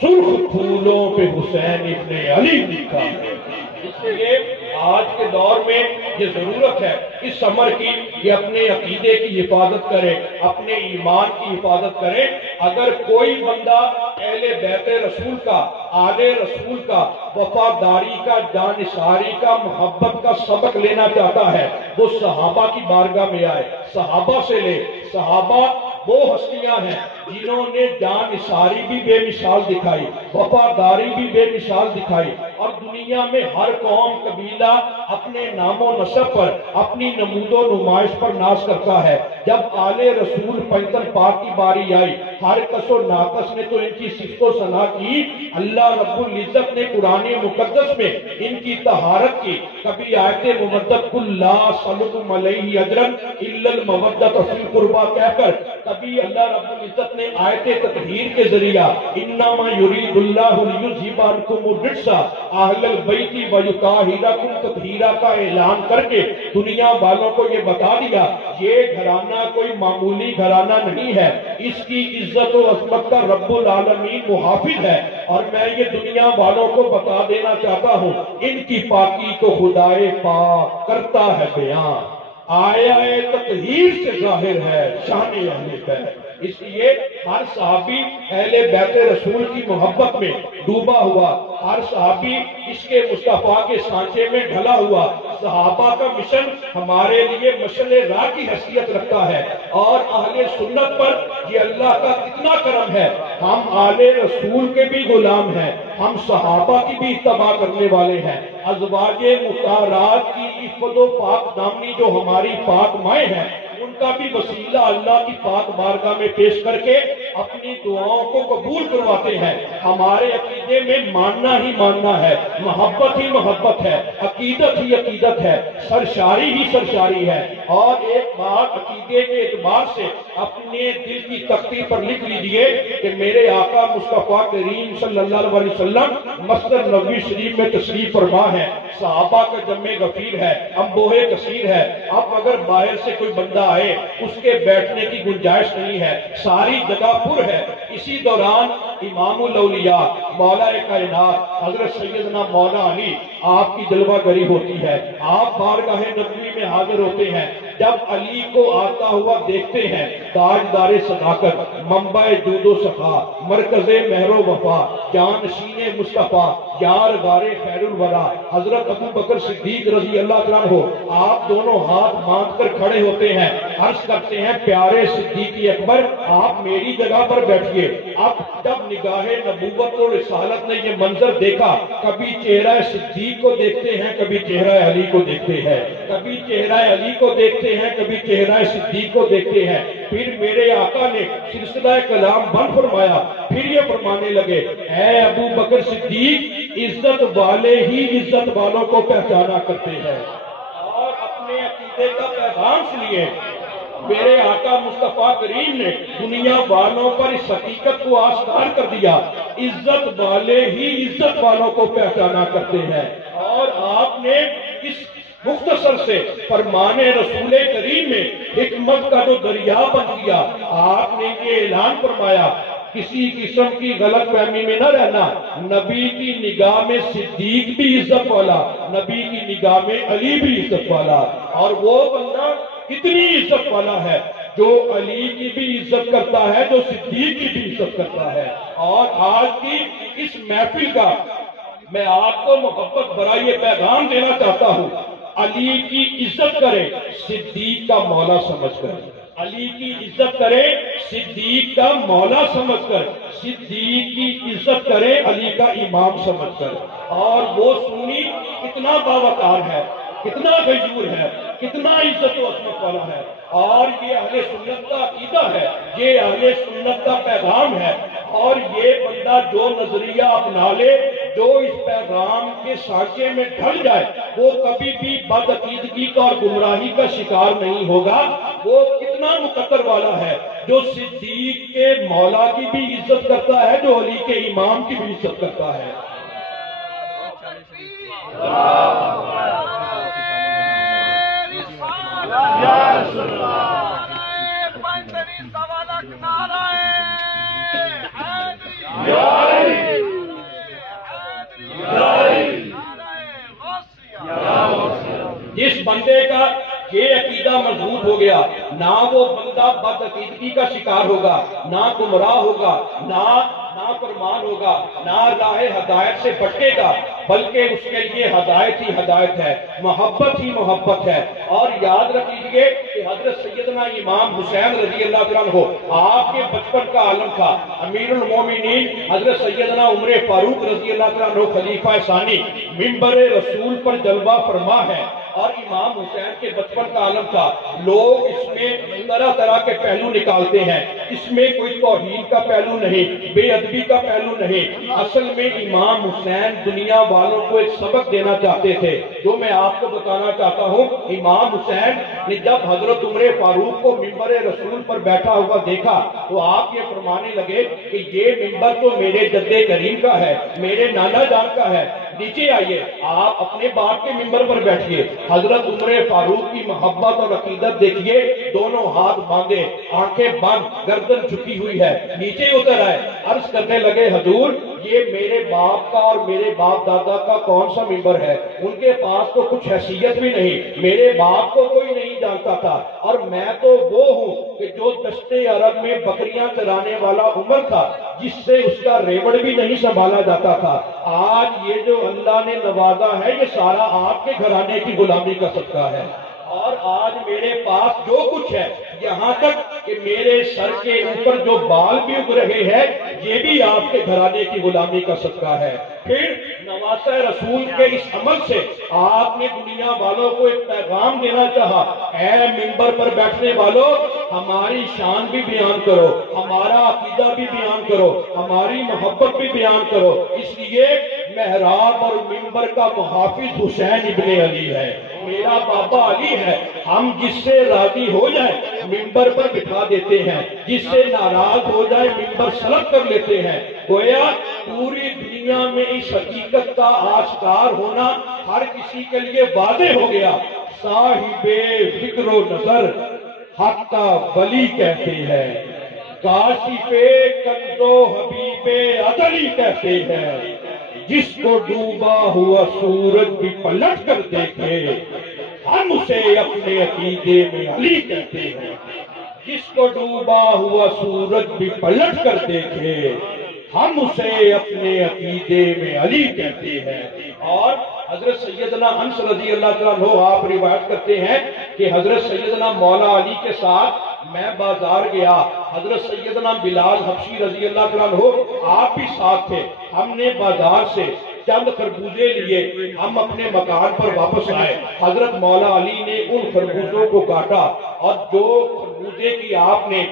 سرخ پھولوں پہ حسین ابن علی لکھا ہے۔ اس لیے آج کے دور میں یہ ضرورت ہے اس عمر کی کہ اپنے عقیدے کی حفاظت کرے، اپنے ایمان کی حفاظت کرے۔ اگر کوئی بندہ اہل بیت رسول کا، آل رسول کا، وفاداری کا، جانثاری کا، محبت کا سبق لینا چاہتا ہے وہ صحابہ کی بارگاہ میں آئے، صحابہ سے لے۔ صحابہ وہ ہستیاں ہیں جنہوں نے جانثاری بھی بے مثال دکھائی، وفاداری بھی بے مثال دکھائی، اور دنیا میں ہر قوم قبیلہ اپنے نام و نسب پر، اپنی نمود و نمائش پر ناز کرتا ہے۔ جب آل رسول پنجتن پاک کی باری آئی، ہر کس و ناقص نے تو ان کی صفت و ثنا کی، اللہ رب العزت نے قرآن مقدس میں ان کی طہارت کی۔ کبھی آیت ممدد کل لا سلکم علیہ اجرا الا المودۃ فی القربى کہہ کر، کبھی اللہ رب العزت نے آیت تطہیر کے ذریعہ انما یرید اللہ لیذھب عنکم الرجس اہل البیت ویطہرکم تطہیرا کا اعلان کر کے دنیا والوں کو یہ بتا دیا یہ گھرانہ کوئی معمولی گھرانہ نہیں ہے، اس کی عزت و عظمت کا رب العالمین محافظ ہے۔ اور میں یہ دنیا والوں کو بتا دینا چاہتا ہوں ان کی پاکی کو خدائے پاک کرتا ہے بیان، آیا تطہیر سے ظاہر ہے شان اہل بیت۔ اس لیے ہر صحابی اہل بیت رسول کی محبت میں ڈوبا ہوا، ہر صحابی اس کے مصطفیٰ کے سانچے میں ڈھلا ہوا۔ صحابہ کا مشن ہمارے لیے مشعل راہ کی حیثیت رکھتا ہے، اور اہل سنت پر یہ اللہ کا کتنا کرم ہے، ہم آل رسول کے بھی غلام ہیں، ہم صحابہ کی بھی اتباع کرنے والے ہیں۔ ازواج مطہرات کی عفت و پاک دامنی جو ہماری پاک مائیں ہیں، ان کا بھی وسیلہ اللہ کی پاک بارگاہ میں پیش کر کے اپنی دعاؤں کو قبول کرواتے ہیں۔ ہمارے عقیدے میں ماننا ہی ماننا ہے، محبت ہی محبت ہے، عقیدت ہی عقیدت ہے، سرشاری ہی سرشاری ہے۔ اور ایک بات عقیدے کے اعتبار سے اپنے دل کی تختی پر لکھ لیجئے کہ میرے آقا مصطفیٰ کریم صلی اللہ علیہ وسلم مسجد نبوی شریف میں تشریف فرما ہے، صحابہ کا جمع غفیر ہے، انبوہ کثیر ہے۔ اب اگر باہر سے کوئی بندہ آئے اس کے بیٹھنے کی گنجائش نہیں ہے، ساری جگہ پر ہے۔ اسی دوران امام الاولیاء مولا کائنات حضرت سیدنا مولا علی آپ کی جلوہ گری ہوتی ہے، آپ بارگاہ نبوی میں حاضر ہوتے ہیں۔ جب علی کو آتا ہوا دیکھتے ہیں، تاجدار صداقت، منبع جود و سخا، مرکز مہر و وفا، جانشین مصطفیٰ، یار غار خیر الورا حضرت ابو بکر صدیق رضی اللہ عنہ، آپ دونوں ہاتھ باندھ کر کھڑے ہوتے ہیں، عرض کرتے ہیں پیارے صدیق اکبر آپ میری جگہ پر بیٹھیے۔ اب جب نگاہ نبوت اور رسالت نے یہ منظر دیکھا، کبھی چہرہ صدیق کو دیکھتے ہیں، کبھی چہرہ علی کو دیکھتے ہیں، کبھی چہرہ علی کو دیکھتے ہیں، کبھی چہرہ صدیق کو دیکھتے ہیں۔ پھر میرے آقا نے سلسلہ کلام بند فرمایا، پھر یہ فرمانے لگے اے ابو بکر صدیق، عزت والے ہی عزت والوں کو پہچانا کرتے ہیں۔ اور اپنے عقیدے کا پیغام سنیے، میرے آقا مصطفیٰ کریم نے دنیا والوں پر اس حقیقت کو آشکار کر دیا، عزت والے ہی عزت والوں کو پہچانا کرتے ہیں۔ اور آپ نے اس مختصر سے فرمان رسول کریم میں حکمت کا جو دریا بن دیا، آپ نے یہ اعلان فرمایا کسی قسم کی غلط فہمی میں نہ رہنا، نبی کی نگاہ میں صدیق بھی عزت والا، نبی کی نگاہ میں علی بھی عزت والا۔ اور وہ بندہ کتنی عزت والا ہے جو علی کی بھی عزت کرتا ہے، جو صدیق کی بھی عزت کرتا ہے۔ اور آج کی اس محفل کا میں آپ کو محبت بھرا یہ پیغام دینا چاہتا ہوں، علی کی عزت کرے صدیق کا مولا سمجھ کر، علی کی عزت کرے صدیق کا مولا سمجھ کر، صدیق کی عزت کرے علی کا امام سمجھ کر۔ اور وہ سنی کتنا باوقار ہے، کتنا غیور ہے، کتنا عزت و عظمت والا ہے۔ اور یہ اہل سنت کا عقیدہ ہے، یہ اہل سنت کا پیغام ہے۔ اور یہ بندہ جو نظریہ اپنا لے، جو اس پیغام کے سانچے میں ڈھل جائے، وہ کبھی بھی بد عقیدگی کا اور گمراہی کا شکار نہیں ہوگا۔ وہ کتنا مقدر والا ہے جو صدیق کے مولا کی بھی عزت کرتا ہے، جو علی کے امام کی بھی عزت کرتا ہے۔ جس بندے کا یہ عقیدہ مضبوط ہو گیا، نہ وہ بندہ بد عقیدگی کا شکار ہوگا، نہ گمراہ ہوگا، نہ فرمان ہوگا، نہ راہ ہدایت سے بھٹکے گا، بلکہ اس کے لیے ہدایت ہی ہدایت ہے، محبت ہی محبت ہے۔ اور یاد رکھ لیجیے کہ حضرت سیدنا امام حسین رضی اللہ عنہ آپ کے بچپن کا عالم تھا۔ امیر المومنین حضرت سیدنا عمر فاروق رضی اللہ عنہ خلیفہ ثانی منبر رسول پر جلوہ فرما ہے، اور امام حسین کے بچپن کا عالم تھا۔ لوگ اس میں طرح طرح کے پہلو نکالتے ہیں، اس میں کوئی توہین کا پہلو نہیں، بے ادبی کا پہلو نہیں۔ اصل میں امام حسین دنیا والوں کو ایک سبق دینا چاہتے تھے، جو میں آپ کو بتانا چاہتا ہوں۔ امام حسین نے جب حضرت عمر فاروق کو منبر رسول پر بیٹھا ہوا دیکھا تو آپ یہ فرمانے لگے کہ یہ منبر تو میرے جد کریم کا ہے، میرے نانا جان کا ہے، نیچے آئیے، آپ اپنے باپ کے منبر پر بیٹھیے۔ حضرت عمر فاروق کی محبت اور عقیدت دیکھیے، دونوں ہاتھ باندھے، آنکھیں بند، گردن جھکی ہوئی ہے، نیچے اتر آئے، عرض کرنے لگے حضور یہ میرے باپ کا اور میرے باپ دادا کا کون سا ممبر ہے؟ ان کے پاس تو کچھ حیثیت بھی نہیں، میرے باپ کو کوئی نہیں جانتا تھا، اور میں تو وہ ہوں کہ جو دشت عرب میں بکریاں چرانے والا عمر تھا، جس سے اس کا ریوڑ بھی نہیں سنبھالا جاتا تھا۔ آج یہ جو اللہ نے نوازا ہے، یہ سارا آپ کے گھرانے کی غلامی کا صدقہ ہے، اور آج میرے پاس جو کچھ ہے، یہاں تک کہ میرے سر کے اوپر جو بال بھی اگ رہے ہیں، یہ بھی آپ کے گھرانے کی غلامی کا صدقہ ہے۔ پھر نواسہ رسول کے اس عمل سے آپ نے دنیا والوں کو ایک پیغام دینا چاہا، اے منبر پر بیٹھنے والوں، ہماری شان بھی بیان کرو، ہمارا عقیدہ بھی بیان کرو، ہماری محبت بھی بیان کرو۔ اس لیے محراب اور منبر کا محافظ حسین ابن علی ہے، میرا بابا علی ہے۔ ہم جس سے راضی ہو جائیں منبر پر بٹھا دیتے ہیں، جس سے ناراض ہو جائے منبر سلب کر لیتے ہیں۔ گویا پوری دنیا میں اس حقیقت کا آشکار ہونا ہر کسی کے لیے واضح ہو گیا، صاحب فکر و نظر حق کا ولی کہتے ہیں، کاشف کنز و حبیب ازلی کہتے ہیں، جس کو ڈوبا ہوا سورج بھی پلٹ کر دیکھے ہم اسے اپنے عقیدے میں علی کہتے ہیں، جس کو ڈوبا ہوا سورج بھی پلٹ کر دیکھے ہم اسے اپنے عقیدے میں علی کہتے ہیں۔ اور حضرت سیدنا انس رضی اللہ عنہ آپ روایت کرتے ہیں کہ حضرت سیدنا مولا علی کے ساتھ میں بازار گیا، حضرت سیدنا بلال حبشی رضی اللہ عنہ آپ بھی ساتھ تھے، ہم نے بازار سے چند خربوزے لیے، ہم اپنے مکان پر واپس آئے، حضرت مولا علی نے ان خربوزوں کو کاٹا، اور جو خربوزے کی آپ نے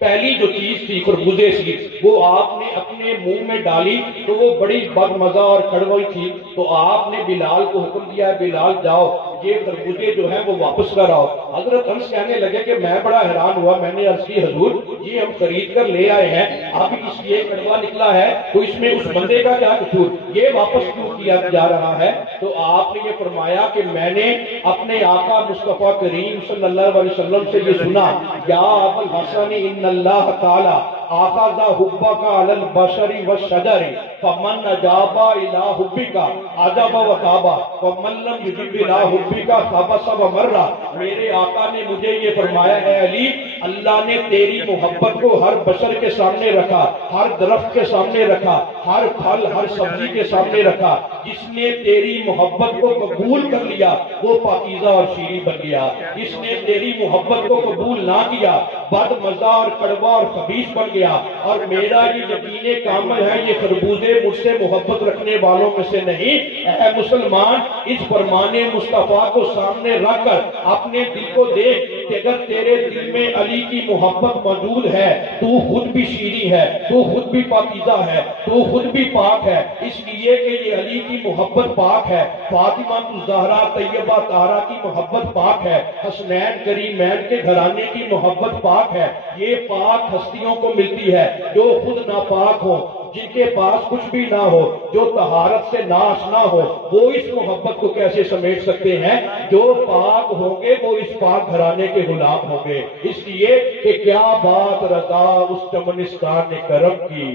پہلی جو چیز تھی خربوزے سی، وہ آپ نے اپنے منہ میں ڈالی تو وہ بڑی بد مزہ اور کڑوی تھی، تو آپ نے بلال کو حکم دیا، بلال جاؤ یہ خربوزے جو ہیں وہ واپس کر آؤ۔ حضرت انس کہنے لگے کہ میں بڑا حیران ہوا، میں نے عرض کی حضور یہ ہم خرید کر لے آئے ہیں، اب اس یہ کڑوا نکلا ہے تو اس میں اس بندے کا کیا قصور، یہ واپس کیوں کیا جا رہا ہے؟ تو آپ نے یہ فرمایا کہ میں نے اپنے آقا مصطفیٰ کریم صلی اللہ علیہ وسلم سے یہ سنا، یا ابو الحسن ان اللہ تعالی اخذ حبک علی البشر والشجر فمن اجاب الى حبک عجب وتاب ومن لم یجب الى حبک خبث ومر۔ میرے آقا نے مجھے یہ فرمایا، اے علی اللہ نے تیری محبت کو ہر بشر کے سامنے رکھا، ہر درخت کے سامنے رکھا، ہر پھل ہر سبزی کے سامنے رکھا، جس نے تیری محبت کو قبول کر لیا وہ پاکیزہ اور شیریں بن گیا، جس نے تیری محبت کو قبول نہ کیا بد مزہ اور کڑوا اور خبیث بن گیا۔ اور میرا یہ یقین کامل ہے یہ خربوزے مجھ سے محبت رکھنے والوں میں سے نہیں۔ اے مسلمان، اس فرمان مصطفیٰ کو سامنے رکھ کر اپنے دل کو دیکھ کہ اگر تیرے دل میں علی کی محبت موجود ہے تو خود بھی شیریں ہے، تو خود بھی پاکیزہ ہے، تو خود بھی پاک ہے، اس لیے کہ یہ علی کی محبت پاک ہے، فاطمہ الزہرا طیبہ طاہرہ کی محبت پاک ہے، حسنین کریمین کے گھرانے کی محبت پاک ہے۔ یہ پاک ہستیوں کو ملتی ہے جو خود ناپاک ہو، جن کے پاس کچھ بھی نہ ہو، جو طہارت سے ناآشنا ہو، وہ اس محبت کو کیسے سمیٹ سکتے ہیں؟ جو پاک ہوں گے وہ اس پاک گھرانے کے غلام ہوں گے۔ اس لیے کہ کیا بات رضا اس چمنستان کرم کی،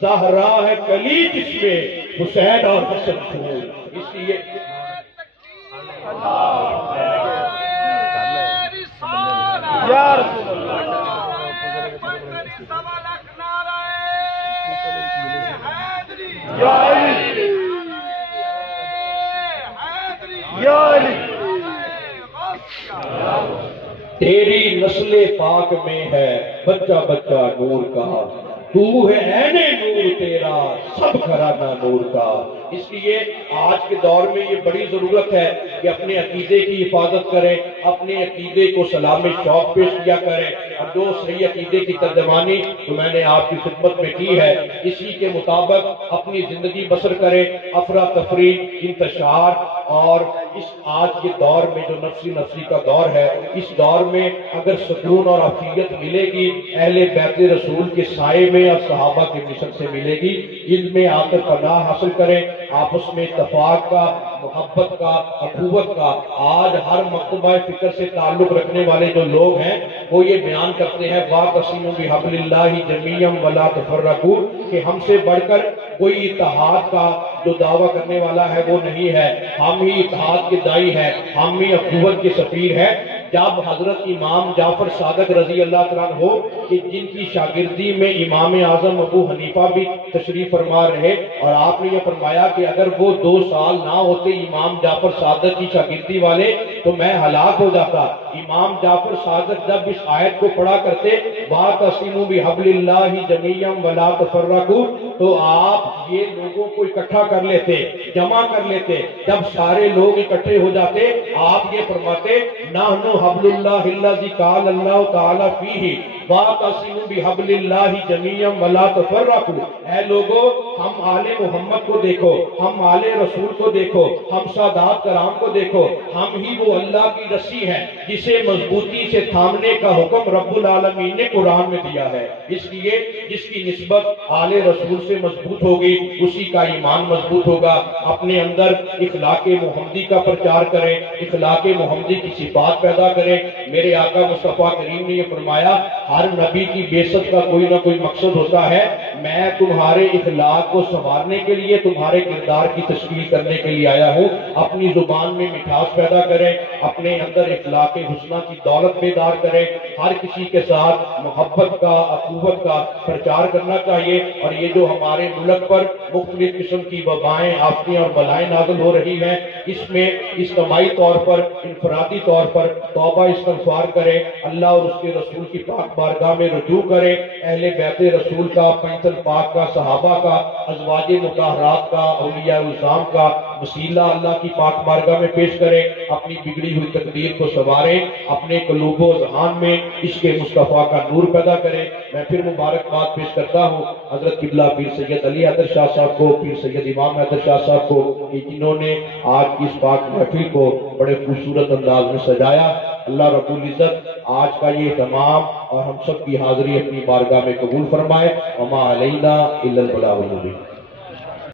زہرا ہے کلی جس میں حسین اور حسن پھول۔ اس لیے یا رسول اللہ یا علی یا علی، تیری نسل پاک میں ہے بچہ بچہ نور کا، تو ہے عین نور تیرا سب گھرانہ نور کا۔ اس لیے آج کے دور میں یہ بڑی ضرورت ہے کہ اپنے عقیدے کی حفاظت کریں، اپنے عقیدے کو سلام شوق پیش کیا کریں، اور جو صحیح عقیدے کی ترجمانی تو میں نے آپ کی خدمت میں کی ہے، اسی کے مطابق اپنی زندگی بسر کریں۔ افراتفری، انتشار، اور اس آج کے دور میں جو نفسی کا دور ہے، اس دور میں اگر سکون اور عافیت ملے گی اہل بیت رسول کے سائے میں اور صحابہ کے مشن سے سے ملے گی۔ علم میں آ کر پناہ حاصل کریں، آپس میں اتفاق کا، محبت کا، اخوت کا۔ آج ہر مکتبہ فکر سے تعلق رکھنے والے جو لوگ ہیں وہ یہ بیان کرتے ہیں وَاعْتَصِمُوا بِحَبْلِ اللَّهِ جَمِيعًا وَلَا تَفَرَّقُوا، کہ ہم سے بڑھ کر کوئی اتحاد کا جو دعویٰ کرنے والا ہے وہ نہیں ہے، ہم ہی اتحاد کے دائی ہیں، ہم ہی اخوت کے سفیر ہیں۔ جب حضرت امام جعفر صادق رضی اللہ تعالیٰ عنہ کہ جن کی شاگردی میں امام اعظم ابو حنیفہ بھی تشریف فرما رہے، اور آپ نے یہ فرمایا کہ اگر وہ 2 سال نہ ہوتے امام جعفر صادق کی شاگردی والے تو میں ہلاک ہو جاتا۔ امام جعفر صادق جب اس آیت کو پڑھا کرتے وَاعْتَصِمُوا بِحَبْلِ اللَّهِ جَمِيعًا وَلَا تَفَرَّقُوا، تو آپ یہ لوگوں کو اکٹھا کر لیتے، جمع کر لیتے۔ جب سارے لوگ اکٹھے ہو جاتے آپ یہ فرماتے نَحْنُ حَبْلُ اللَّهِ الَّذِي قَالَ اللَّهُ تَعَالَى فِيهِ وَاعْتَصِمُوا بِحَبْلِ اللَّهِ جَمِيعًا وَلَا تَفَرَّقُوا۔ اے لوگو، ہم آل محمد کو دیکھو، ہم آل رسول کو دیکھو، ہم سادات کرام کو دیکھو، ہم ہی وہ اللہ کی رسی ہیں جسے مضبوطی سے تھامنے کا حکم رب العالمین نے قرآن میں دیا ہے۔ اس لیے جس کی نسبت آل رسول سے مضبوط ہوگی اسی کا ایمان مضبوط ہوگا۔ اپنے اندر اخلاق محمدی کا پرچار کریں، اخلاق محمدی کی صفات پیدا کریں۔ میرے آقا مصطفیٰ کریم نے یہ فرمایا ہر نبی کی بعثت کا کوئی نہ کوئی مقصد ہوتا ہے، میں تمہارے اخلاق کو سنوارنے کے لیے، تمہارے کردار کی تشکیل کرنے کے لیے آیا ہوں۔ اپنی زبان میں مٹھاس پیدا کریں، اپنے اندر اخلاق حسنہ کی دولت بیدار کریں، ہر کسی کے ساتھ محبت کا، اخوت کا پرچار کرنا چاہیے۔ اور یہ جو ہمارے ملک پر مختلف قسم کی وبائیں، آفتیں اور بلائیں نازل ہو رہی ہیں، اس میں اجتماعی طور پر، انفرادی طور پر توبہ استغفار کریں، اللہ اور اس کے رسول کی پاک بارگاہ میں رجوع کریں، اہل بیت رسول کا، پنجتن پاک کا، صحابہ کا، ازواج مطہرات کا، اولیاء الزام کا وسیلہ اللہ کی پاک بارگاہ میں پیش کریں، اپنی بگڑی ہوئی تقدیر کو سنواریں، اپنے قلوب و اذہان میں عشق مصطفیٰ کا نور پیدا کریں۔ میں پھر مبارکباد پیش کرتا ہوں حضرت قبلہ پیر سید علی حیدر شاہ صاحب کو، پیر سید امام حیدر شاہ صاحب کو، کہ جنہوں نے آج کی اس پاک محفل کو بڑے خوبصورت انداز میں سجایا۔ اللہ رب العزت آج کا یہ اہتمام اور ہم سب کی حاضری اپنی بارگاہ میں قبول فرمائے۔ وما علینا الا البلاغ المبین۔